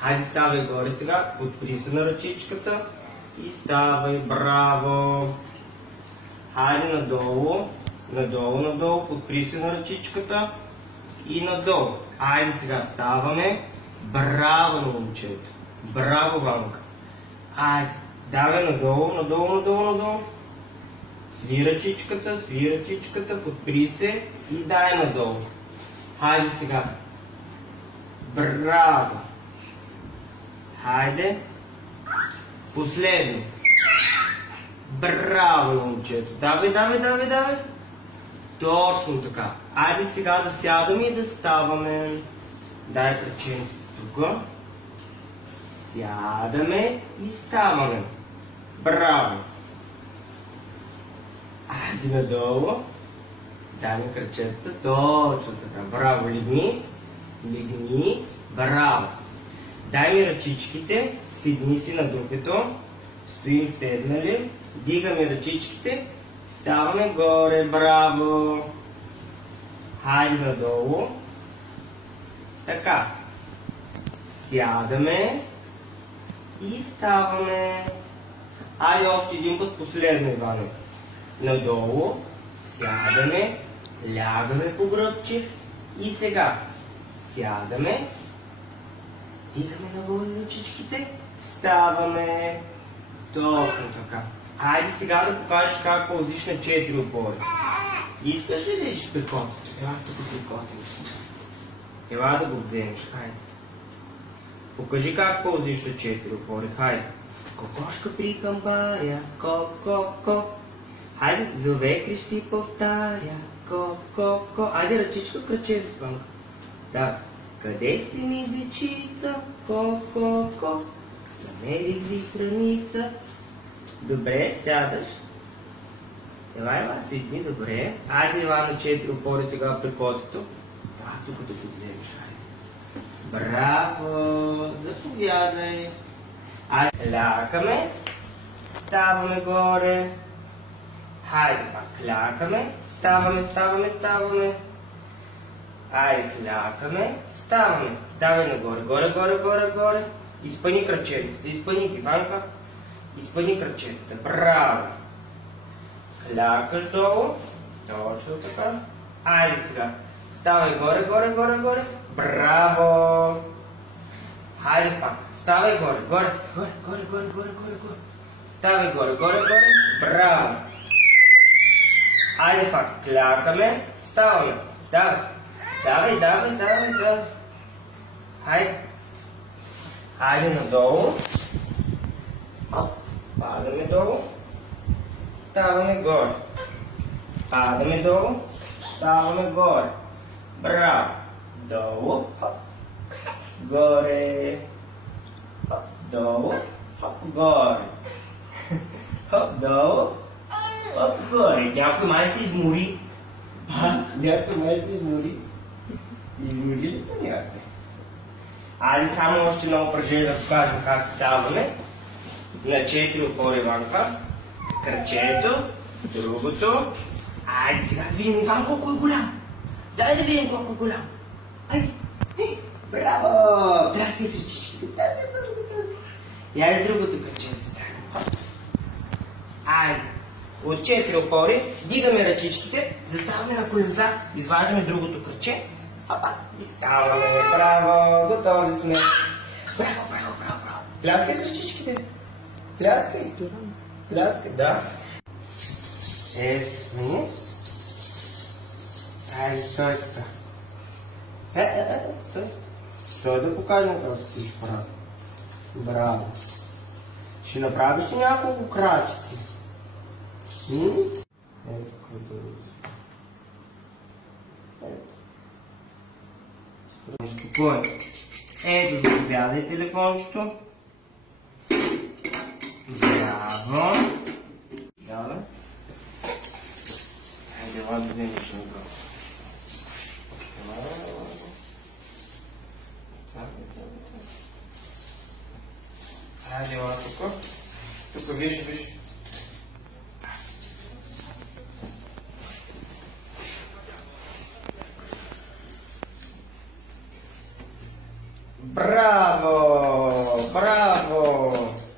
Хайде, ставай горе сега, подпри се на ръчичката и ставай, браво! Хайде надолу, надолу, подпри се на ръчичката и надолу. Хайде сега, ставаме, браво на момчето, браво, Ванка. Хайде, давай надолу. Сви ръчичката, подпри се и дай надолу. Хайде сега. Браво! Хайде. Последно. Браво, момчето. Давай. Точно така. Айде сега да сядаме и да ставаме. Дай кръченцето тук. Сядаме и ставаме. Браво! Айде надолу. Дай ми кръчетата. Точно така. Браво, легни. Браво. Дай ми ръчичките. Седни си на дупето. Стоим седнали. Дигаме ръчичките. Ставаме горе. Браво. Хайде надолу. Така. Сядаме. И ставаме. Айде още един път последно, Иване. Надолу. Сядаме. Лягаме по гръбче. И сега. Сядаме. Дигаме нагоре ръчичките. Ставаме. Точно така. Хайде сега да покажеш как пълзиш на 4 опори. Искаш ли да идиш при котето? Ела тук при котето. Ела да го вземеш. Хайде. Покажи как пълзиш на 4 опори. Хайде. Кокошка при камбаря. Ко. Хайде, зове крещи повтаря. Ко. Айде ръчичка кръче с Ванка. Да. Къде си ми дечица? Ко. Намерих ви храница. Добре, сядаш. Ела, седни, добре. Айде, ела на 4 опори сега при котето. Тук да го вземеш. Браво! Заповядай. Айде, лякаме. Ставаме горе. Хайде пак, клякаме. Ставаме. Айде, клякаме. Ставаме. Давай нагоре. Горе. Изпъни кръчетата. Изпъни ги, Ванка. Изпъни кръчетата. Браво! Клякаш долу. Точно така. Айде сега. Ставай горе. Браво! Хайде пак. Ставай горе. Ставай горе. Браво! Айде пак. Клякаме. Ставаме. Давай. Хайде надолу. Падаме долу. Ставаме горе. Падаме долу. Ставаме горе. Браво! Долу. Горе. Долу. Горе. Долу. Горе. Някой май се измори. Измори ли са някой? Айде само още едно упражнение да покажем как ставаме. На 4 опори, Ванка. Кръчето. Другото. Айде сега да видим Иван колко е голям. Дай да видим колко е голям. Айде. Браво! Пляскай с ръчичките. И айде другото кръче да ставим. Айде. От 4 опори дигаме ръчичките, заставаме на коленца, изваждаме другото кръче. И ставаме. Браво! Готови сме. Браво! Пляскай с ръчичките. Пляскай, да. Айде, стой така. Стой да покажем как си ще прави. Браво. Ще направиш ли няколко крачици? Ето къде да го спокойно. Ето, заповядай телефончето. Браво! Давай. Хайде, ела да вземеш нагоре. Хайде, ела тук. Тук виж. Браво! Браво!